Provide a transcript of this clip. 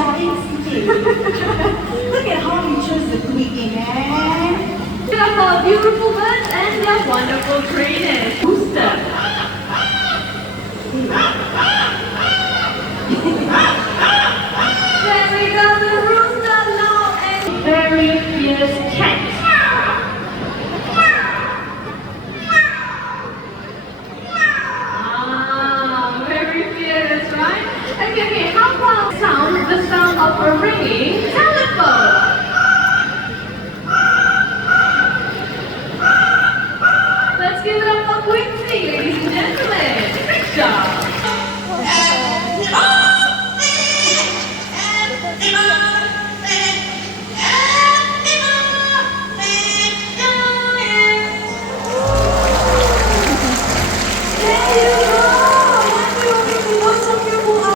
giant city. Look at how you chose the queen, man. Look at our beautiful birds and their wonderful trainers. Rooster. There we go, the rooster now and very fierce cat. Ah, very fierce, right? Okay, how about the sound of a ringing telephone? Let's give it up for Quincy, ladies and gentlemen. Great job.